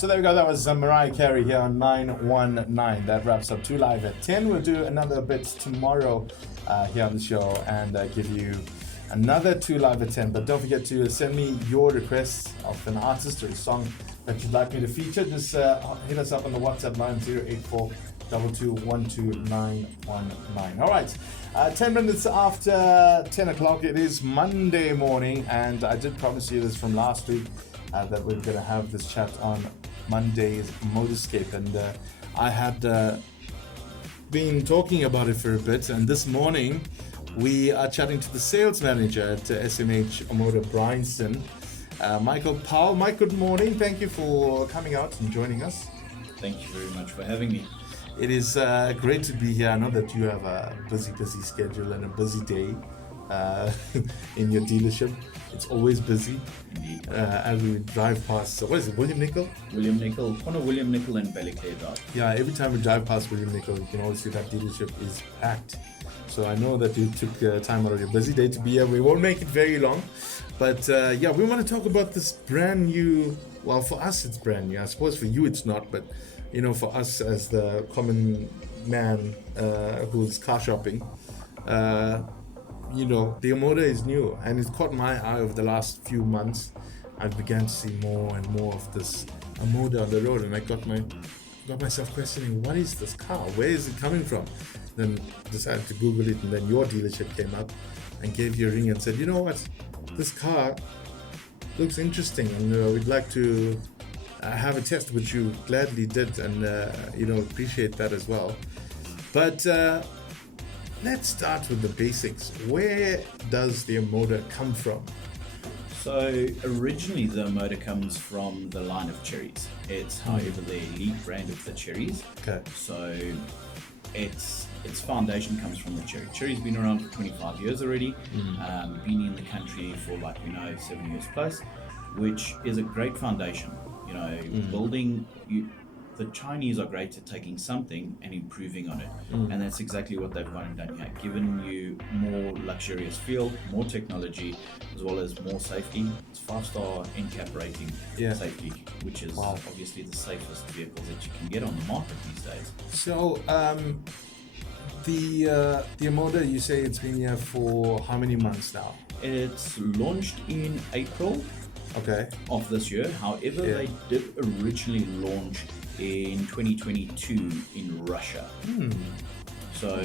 So there we go. That was Mariah Carey here on 919. That wraps up 2 Live at 10. We'll do another bit tomorrow here on the show and give you another 2 Live at 10. But don't forget to send me your requests of an artist or a song that you'd like me to feature. Just hit us up on the WhatsApp line 084 2212919. All right, 10 minutes after 10 o'clock. It is Monday morning, and I did promise you this from last week that we we're going to have this chat on Monday's Motorscape, and I had been talking about it for a bit, and this morning we are chatting to the sales manager at SMH Omoda Bryanston, Michael Powell. Mike, good morning. Thank you for coming out and joining us. Thank you very much for having me. It is great to be here. I know that you have a busy schedule and a busy day in your dealership. It's always busy. Indeed. As we drive past, what is it, William Nicol? William Nicol, corner William Nicol and Ballyclare Drive. Yeah, every time we drive past William Nicol, you can always see that dealership is packed. So I know that you took time out of your busy day to be here. We won't make it very long. But yeah, we want to talk about this brand new, well, for us it's brand new. I suppose for you it's not, but you know, for us as the common man who's car shopping, you know, the Omoda is new, and it's caught my eye over the last few months. I began to see more and more of this Omoda on the road, and I got myself questioning, what is this car? Where is it coming from? Then decided to Google it, and then your dealership came up and gave you a ring and said, you know what, this car looks interesting, and we'd like to have a test, which you gladly did, and you know, appreciate that as well. But let's start with the basics. Where does the Omoda come from? So originally the Omoda comes from the line of cherries. It's however the elite brand of the cherries. Okay. So its foundation comes from the cherry. Cherry's been around for 25 years already. Been in the country for, like we know, 7 years plus, which is a great foundation. You know, the Chinese are great at taking something and improving on it, and that's exactly what they've gone and done here, given you more luxurious feel, more technology, as well as more safety. It's 5-star NCAP rating safety, which is obviously the safest vehicles that you can get on the market these days. So the Omoda, you say it's been here for how many months now? It's launched in April of this year. However, they did originally launch in 2022 in Russia. So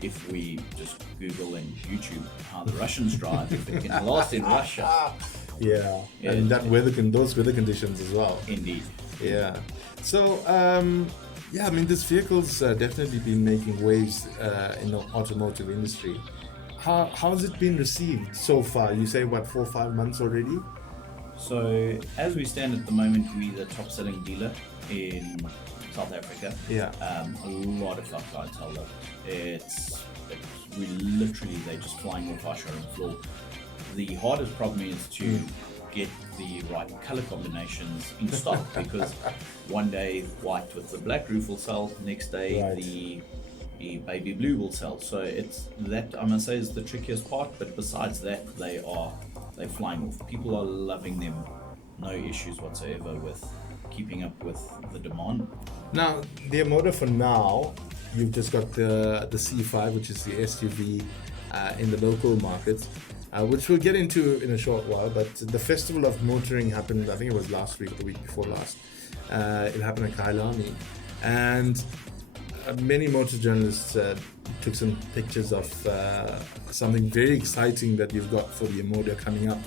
if we just Google and YouTube how the Russians drive, if it can last in Russia. And that those weather conditions as well. Indeed. Yeah. So I mean, this vehicle's definitely been making waves in the automotive industry. How has it been received so far? You say, what, 4 or 5 months already? So as we stand at the moment, we're the top selling dealer in South Africa. A lot of our clientele love it. They're just flying off our showroom floor. The hardest problem is to get the right color combinations in stock, because one day white with the black roof will sell, next day the baby blue will sell. So it's that, I must say, is the trickiest part, but besides that, they're flying off. People are loving them. No issues whatsoever with keeping up with the demand. Now, the Omoda for now, you've just got the C5, which is the SUV in the local markets, which we'll get into in a short while. But the Festival of Motoring happened, I think it was last week, the week before last. It happened in Kailani, and many motor journalists took some pictures of something very exciting that you've got for the Omoda coming up.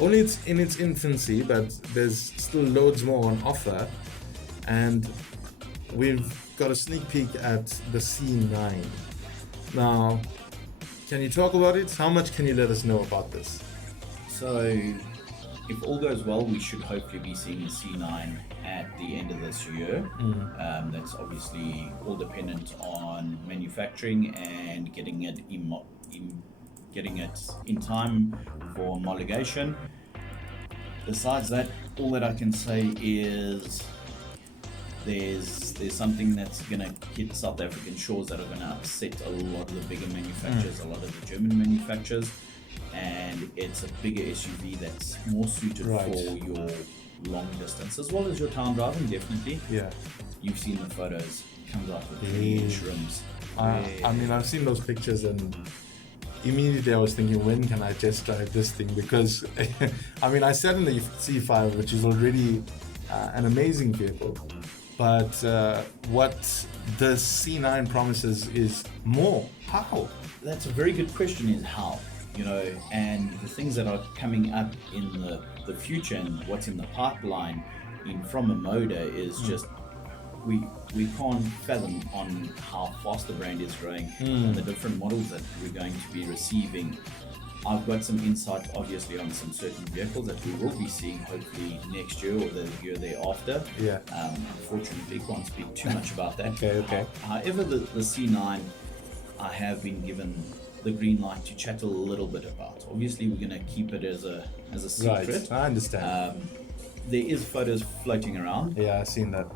Only it's in its infancy, but there's still loads more on offer, and we've got a sneak peek at the C9. Now, can you talk about it? How much can you let us know about this? So, if all goes well, we should hopefully be seeing the C9 at the end of this year. That's obviously all dependent on manufacturing and getting it in time for homologation. Besides that, all that I can say is there's something that's going to hit South African shores that are going to upset a lot of the bigger manufacturers, a lot of the German manufacturers, and it's a bigger SUV that's more suited for your long distance, as well as your town driving, definitely. Yeah. You've seen the photos. Comes out with 20-inch rims. I mean, I've seen those pictures and immediately I was thinking, when can I test drive this thing? Because, I mean, I sat in the C5, which is already an amazing vehicle. But what the C9 promises is more. How? That's a very good question, is how. You know, and the things that are coming up in the future and what's in the pipeline from Omoda is just, we can't fathom on how fast the brand is growing and the different models that we're going to be receiving. I've got some insight, obviously, on some certain vehicles that we will be seeing hopefully next year or the year thereafter. Yeah. Unfortunately, can't speak too much about that. Okay. However, the C9, I have been given the green light to chat a little bit about. Obviously, we're going to keep it as a secret. Right, I understand. There is photos floating around. Yeah, I've seen that.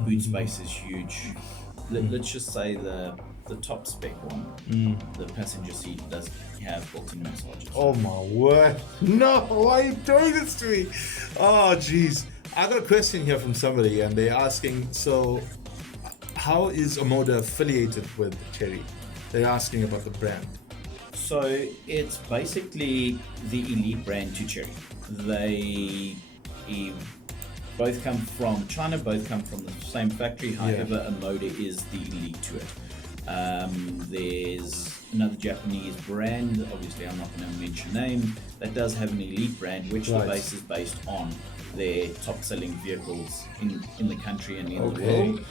Boot space is huge. Let's just say the top spec one, the passenger seat does have built-in massages. Oh my word. No, why are you doing this to me? Oh jeez. I got a question here from somebody and they're asking, so how is Omoda affiliated with Chery? They're asking about the brand. So it's basically the elite brand to Chery. They both come from China, both come from the same factory. However, Omoda is the elite to it. There's another Japanese brand, obviously I'm not going to mention name, that does have an elite brand, which the base is based on their top selling vehicles in the country and in the world.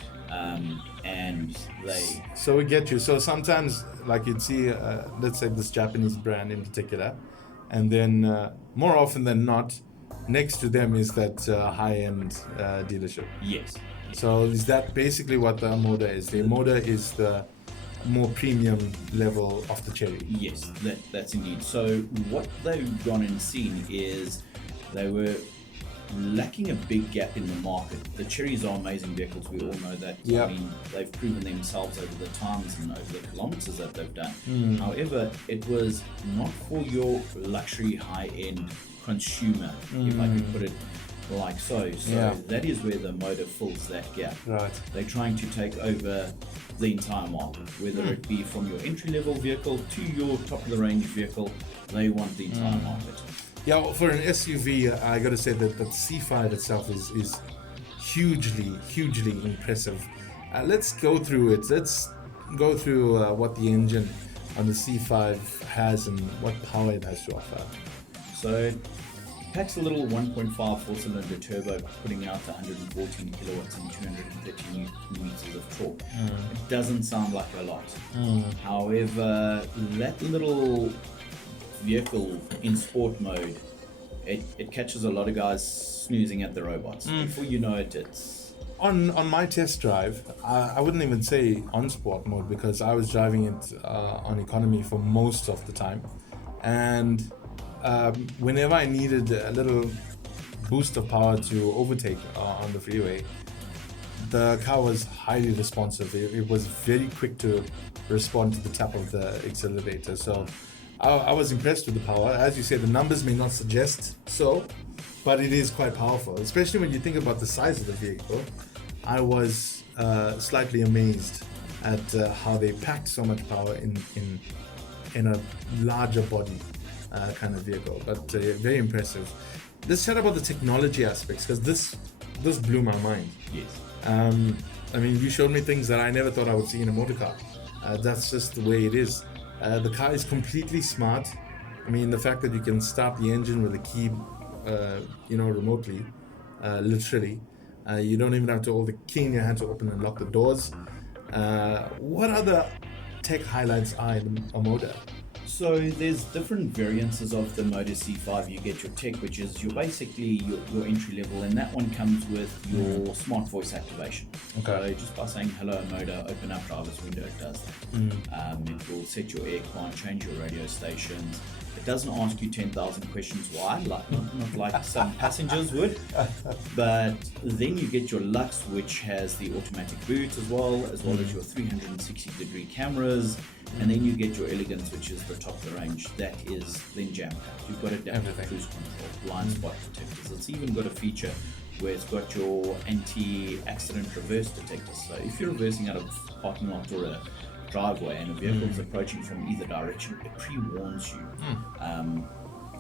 And they... So we get you. So sometimes, like you'd see, let's say this Japanese brand in particular, and then more often than not, next to them is that high-end dealership. Yes. So is that basically what the Omoda is? The Omoda is the more premium level of the Chery. Yes, that's indeed. So what they've gone and seen is they were lacking a big gap in the market. The Cherys are amazing vehicles, we all know that. Yep. I mean, they've proven themselves over the times and over the kilometers that they've done. However, it was not for your luxury high-end consumer, if I could put it like so. So that is where the Omoda fills that gap. Right. They're trying to take over the entire market, whether it be from your entry-level vehicle to your top-of-the-range vehicle. They want the entire market. Yeah, well, for an SUV, I got to say that the C5 itself is hugely impressive. Let's go through it. Let's go through what the engine on the C5 has and what power it has to offer. So it packs a little 1.5 4-cylinder turbo, putting out 114 kilowatts and 230 newton meters of torque. It doesn't sound like a lot. However, that little vehicle in sport mode, it catches a lot of guys snoozing at the robots. Before you know it, it's... On my test drive, I wouldn't even say on sport mode because I was driving it on economy for most of the time. And whenever I needed a little boost of power to overtake on the freeway, the car was highly responsive. It was very quick to respond to the tap of the accelerator. So I was impressed with the power. As you say, the numbers may not suggest so, but it is quite powerful, especially when you think about the size of the vehicle. I was slightly amazed at how they packed so much power in a larger body kind of vehicle, but very impressive. Let's chat about the technology aspects, because this blew my mind. Yes. I mean, you showed me things that I never thought I would see in a motor car. That's just the way it is. The car is completely smart. I mean, the fact that you can start the engine with a key, remotely, literally. You don't even have to hold the key in your hand to open and lock the doors. What other tech highlights are in Omoda? So there's different variances of the Omoda C5. You get your tech, which is basically your entry level, and that one comes with your smart voice activation. Okay. So just by saying hello Omoda, open up driver's window, it does that. It will set your aircon, change your radio stations. It doesn't ask you 10,000 questions why, not like some passengers would. But then you get your Lux, which has the automatic boot as well as your 360-degree cameras. And then you get your Elegance, which is the top of the range. That is then jam-packed. You've got adaptive cruise control, blind spot detectors. It's even got a feature where it's got your anti-accident reverse detector. So if you're reversing out of a parking lot or a driveway and a vehicle is approaching from either direction, it pre-warns you.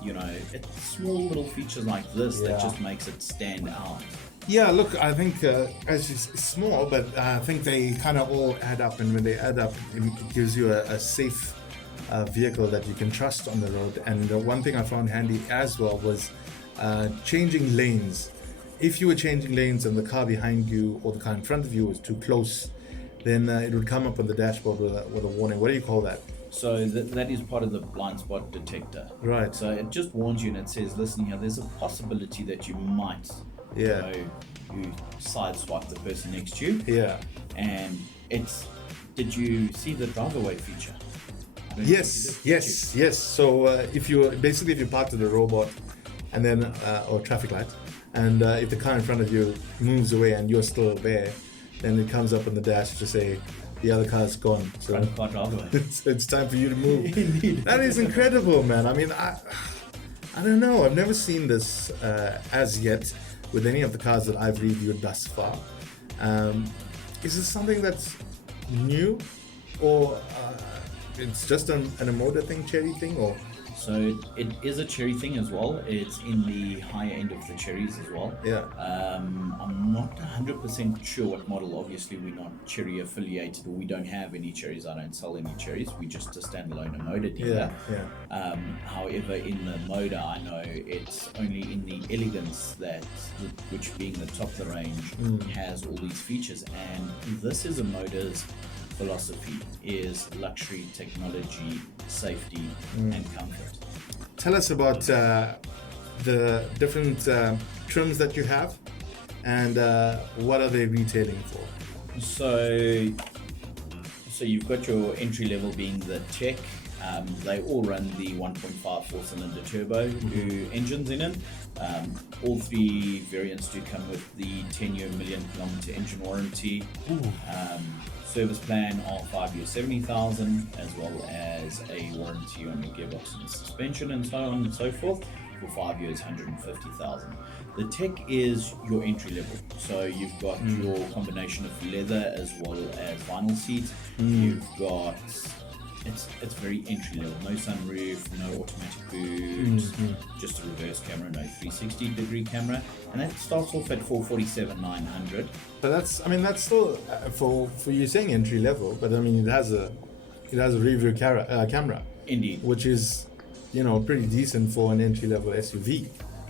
You know, it's small little features like this that just makes it stand out. Yeah, look, I think as it's small, but I think they kind of all add up, and when they add up, it gives you a safe vehicle that you can trust on the road. And one thing I found handy as well was changing lanes. If you were changing lanes and the car behind you or the car in front of you was too close, then it would come up on the dashboard with a warning. What do you call that? So that is part of the blind spot detector. Right. So it just warns you and it says, listen here, there's a possibility that you might, you sideswipe the person next to you. Yeah. And did you see the drive away feature? Yes. So if you park at a robot and then or traffic light, and if the car in front of you moves away and you're still there, then it comes up on the dash to say the other car's gone. So it's time for you to move. Indeed. That is incredible, man. I mean, I don't know. I've never seen this as yet with any of the cars that I've reviewed thus far. Is this something that's new, or it's just an Omoda thing, Cherry thing, or? So it is a Cherry thing as well. It's in the higher end of the Cherries as well. Yeah. I'm not 100% sure what model. Obviously, we're not Cherry affiliated, or we don't have any Cherries. I don't sell any Cherries. We're just a standalone Omoda dealer. Yeah. However, in the Moda, I know it's only in the Elegance which being the top of the range, has all these features. And this is Omoda's philosophy, is luxury, technology, safety, and comfort. Tell us about the different trims that you have, and what are they retailing for? So you've got your entry level being the Tech. They all run the 1.5 4-cylinder turbo engines in it. All three variants do come with the 10-year million-kilometer engine warranty. Service plan of 5 years 70,000, as well as a warranty on your gearbox and suspension and so on and so forth for 5 years 150,000. The Tech is your entry level, so you've got your combination of leather as well as vinyl seats. You've got it's very entry level, no sunroof, no automatic boot, just a reverse camera, no 360-degree camera, and that starts off at 447,900. But that's still for you saying entry level, but I mean it has a rear view camera. Indeed. Which is, pretty decent for an entry level SUV.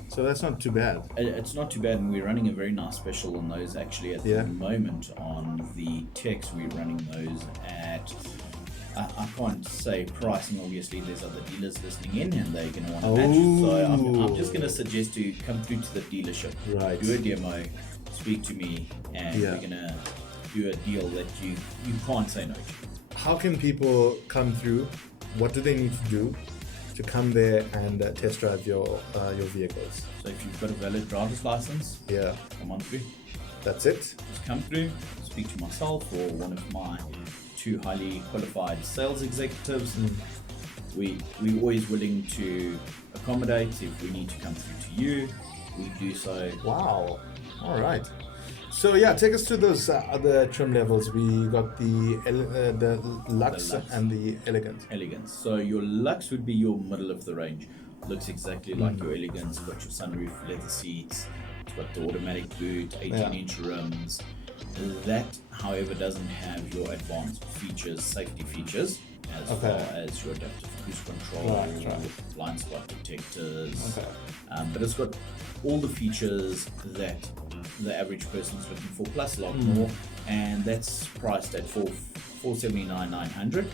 So that's not too bad. It's not too bad, and we're running a very nice special on those actually at the moment on the Techs. We're running those at, I can't say pricing, obviously there's other dealers listening in and they're going to want to match, so I'm just going to suggest you come through to the dealership, do a demo, speak to me, and we're going to do a deal that you can't say no to. How can people come through? What do they need to do to come there and test drive your vehicles? So if you've got a valid driver's license, come on through. That's it? Just come through, speak to myself or one of my two highly qualified sales executives. We're always willing to accommodate. If we need to come through to you, we do so. Wow. All right. So take us to those other trim levels. We got the Lux and the Elegance. So your Lux would be your middle of the range. Looks exactly like your Elegance. Got your sunroof, leather seats. It's got the automatic boot, 18-inch rims. That, however, doesn't have your advanced features, safety features, as far as your adaptive cruise control, blind spot detectors. But it's got all the features that the average person's looking for, plus a lot more, and that's priced at 479,900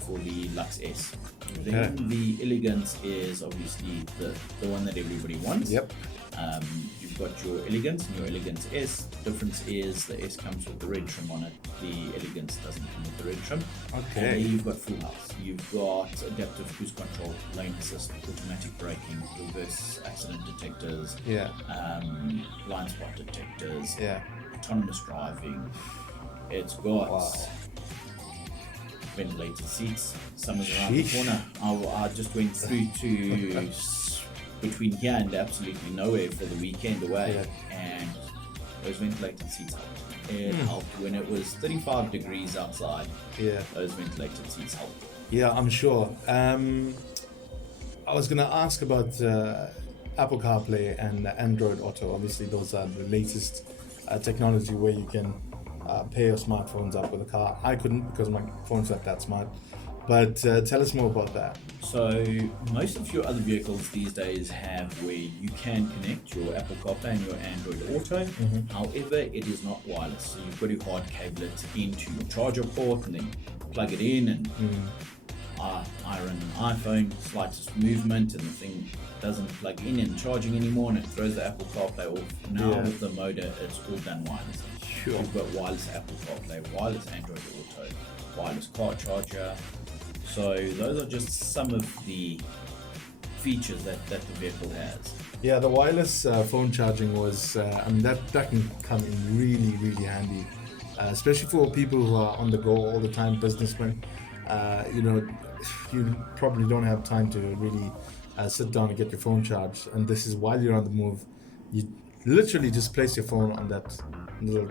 for the Lux S. Then the Elegance is obviously the one that everybody wants. You've got your Elegance and your Elegance S. The difference is the S comes with the red trim on it. The Elegance doesn't come with the red trim. And then you've got full house. You've got adaptive cruise control, lane assist, automatic braking, reverse accident detectors, blind spot detectors, autonomous driving. It's got ventilated seats. Summer's around the corner. I just went through to between here and absolutely nowhere for the weekend away, and those ventilated seats helped. It helped when it was 35 degrees outside. Yeah. Those ventilated seats helped. Yeah, I'm sure. I was going to ask about Apple CarPlay and Android Auto. Obviously, those are the latest technology where you can pair your smartphones up with a car. I couldn't because my phone's not that smart. But tell us more about that. So most of your other vehicles these days have where you can connect your Apple CarPlay and your Android Auto. However, it is not wireless. So you've got to hard cable it into your charger port and then plug it in. And I run an iPhone, slightest movement and the thing doesn't plug in and charging anymore, and it throws the Apple CarPlay off. Now with the Omoda, it's all done wirelessly. Sure. You've got wireless Apple CarPlay, wireless Android Auto, wireless car charger. So those are just some of the features that the vehicle has. Yeah, the wireless phone charging was, that can come in really, really handy, especially for people who are on the go all the time, businessmen. You probably don't have time to really sit down and get your phone charged. And this is while you're on the move. You literally just place your phone on that little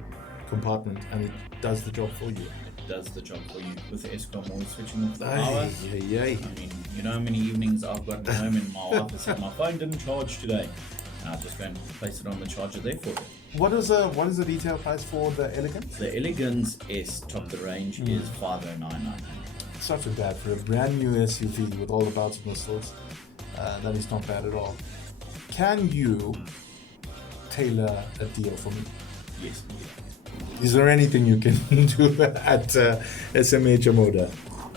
compartment and it does the job for you. Does the job for you with the Escom always switching off the power. I mean, you know how many evenings I've got at home and my wife has said my phone didn't charge today, and I'll just go and place it on the charger there for it. What is the retail price for the Elegance? The Elegance S top of the range is $509,900. It's not too bad for a brand new SUV with all the bells and whistles. That is not bad at all. Can you tailor a deal for me? Yes, indeed. Is there anything you can do at SMH Omoda?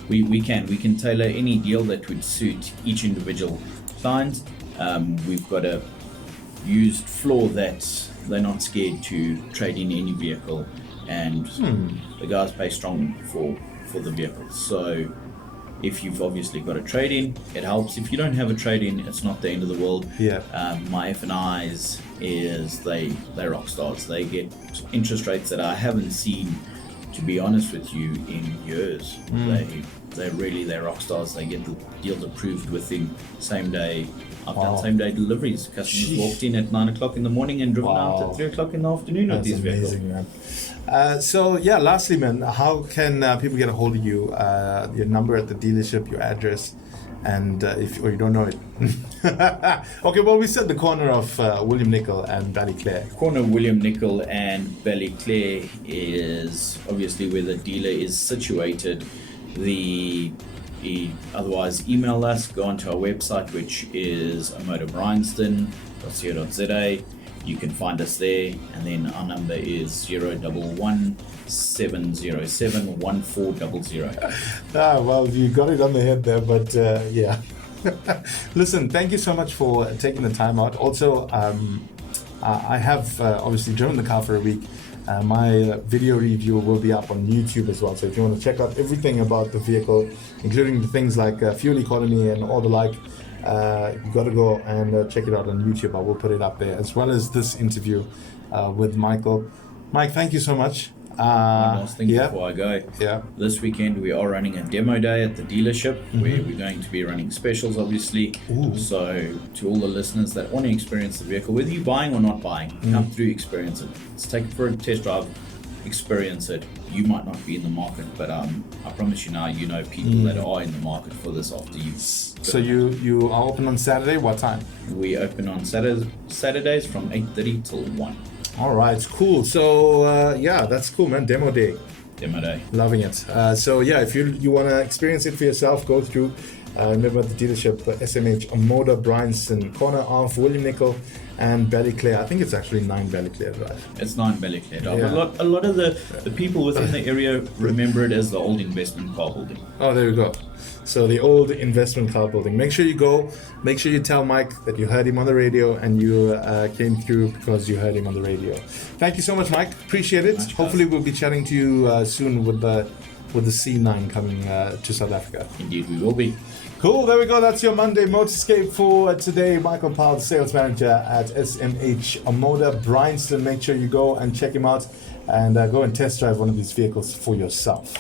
We can tailor any deal that would suit each individual client. We've got a used floor that they're not scared to trade in any vehicle, and the guys pay strong for the vehicle. So if you've obviously got a trade-in, it helps. If you don't have a trade-in, it's not the end of the world. Yeah. My F&Is is they're rock stars. They get interest rates that I haven't seen, to be honest with you, in years. They're rock stars. They get the deals approved within same day. I've done same day deliveries. Customers walked in at 9 o'clock in the morning and driven out at 3 o'clock in the afternoon with these vehicles. Amazing, man. Lastly, man, how can people get a hold of you? Your number at the dealership, your address, and if you don't know it. Okay, well, we said the corner of William Nicol and Ballyclare. Corner of William Nicol and Ballyclare is obviously where the dealer is situated. Otherwise, email us, go onto our website, which is omodabryanston.co.za. You can find us there, and then our number is 011-707-1400. Well, you got it on the head there, but yeah. Listen, thank you so much for taking the time out. Also, I have obviously driven the car for a week. My video review will be up on YouTube as well. So if you want to check out everything about the vehicle, including the things like fuel economy and all the like, you got to go and check it out on YouTube. I will put it up there, as well as this interview with Michael. Mike, thank you so much. One last thing before I go. Yeah. This weekend we are running a demo day at the dealership where we're going to be running specials, obviously. So to all the listeners that want to experience the vehicle, whether you're buying or not buying, come through, experience it. Let's take it for a test drive, experience it. You might not be in the market, but I promise you now, you know people that are in the market for this after you. So you are open on Saturday? What time? We open on Saturdays from 8:30 till 1. All right, cool. So that's cool, man. Demo day. Loving it. If you want to experience it for yourself, go through. Remember the dealership, SMH Omoda, Bryanston, corner of William Nicol and Ballyclare. I think it's actually 9 Ballyclare Drive. It's 9 Ballyclare Drive. Yeah. A lot of the people within the area remember it as the old investment car building. Oh, there you go. So the old investment car building. Make sure you go. Make sure you tell Mike that you heard him on the radio and you came through because you heard him on the radio. Thank you so much, Mike. Appreciate it. Hopefully we'll be chatting to you soon with the C9 coming to South Africa. Indeed, we will be. Cool, there we go. That's your Monday Motorscape for today. Michael Powell, sales manager at SMH Omoda, Bryanston. Make sure you go and check him out and go and test drive one of these vehicles for yourself.